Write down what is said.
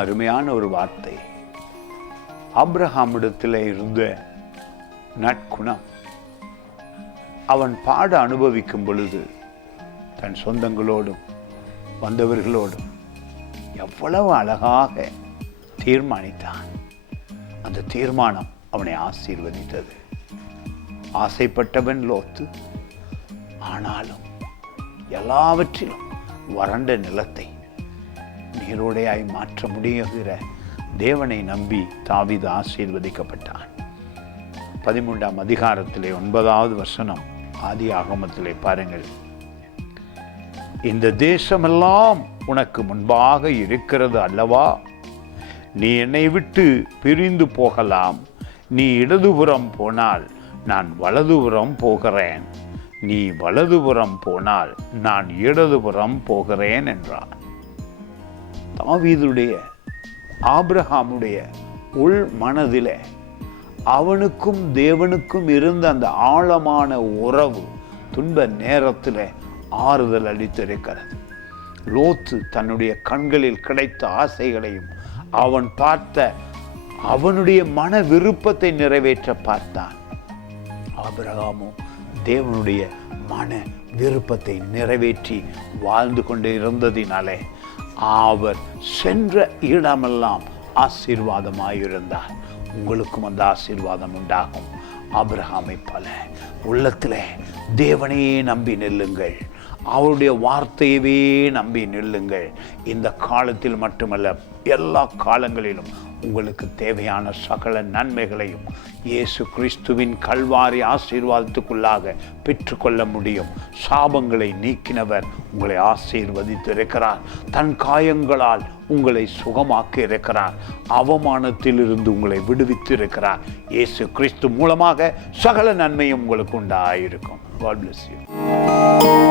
அருமையான ஒரு வார்த்தை. ஆபிரகாமிடத்தில் இருந்த நற்குணம் அவன் பாட அனுபவிக்கும் பொழுது தன் சொந்தங்களோடும் வந்தவர்களோடும் எவ்வளவு அழகாக தீர்மானித்தான். அந்த தீர்மானம் அவனை ஆசீர்வதித்தது. ஆசைப்பட்டவன் லோத்து, ஆனாலும் எல்லாவற்றிலும் வறண்ட நிலத்தை நீரோடையாய் மாற்ற முடியுகிற தேவனை நம்பி தாவீது ஆசீர்வதிக்கப்பட்டான். 13ஆம் அதிகாரத்திலே 9வது வசனம் ஆதியாகமத்திலே பாருங்கள். இந்த தேசமெல்லாம் உனக்கு முன்பாக இருக்கிறது அல்லவா? நீ என்னை விட்டு பிரிந்து போகலாம். நீ இடதுபுறம் போனால் நான் வலதுபுறம் போகிறேன், நீ வலதுபுறம் போனால் நான் இடதுபுறம் போகிறேன் என்றான். தாவீதுடைய ஆபிரகாமுடைய உள் மனதிலே அவனுக்கும் தேவனுக்கும் இருந்த அந்த ஆழமான உறவு துன்ப நேரத்தில் ஆறுதல் அளித்திருக்கிறது. லோத்து தன்னுடைய கண்களில் கிடைத்த ஆசைகளையும் அவன் பார்த்த அவனுடைய மன விருப்பத்தை நிறைவேற்ற பார்த்தான். ஆபிரகாமும் தேவனுடைய மன விருப்பத்தை நிறைவேற்றி வாழ்ந்து கொண்டு இருந்ததினாலே அவர் சென்ற இடமெல்லாம் ஆசீர்வாதமாயிருந்தார். உங்களுக்கும் அந்த ஆசீர்வாதம் உண்டாகும். ஆபிரகாமை போல உள்ளத்திலே தேவனையே நம்பி நில்லுங்கள், அவருடைய வார்த்தையவே நம்பி நில்லுங்கள். இந்த காலத்தில் மட்டுமல்ல, எல்லா காலங்களிலும் உங்களுக்கு தேவையான சகல நன்மைகளையும் இயேசு கிறிஸ்துவின் கல்வாரி ஆசீர்வாதத்துக்குள்ளாக பெற்றுக்கொள்ள முடியும். சாபங்களை நீக்கினவர் உங்களை ஆசீர்வதித்திருக்கிறார். தன் காயங்களால் உங்களை சுகமாக்கி இருக்கிறார். அவமானத்திலிருந்து உங்களை விடுவித்து இருக்கிறார். இயேசு கிறிஸ்து மூலமாக சகல நன்மையும் உங்களுக்கு உண்டாயிருக்கும். God bless you.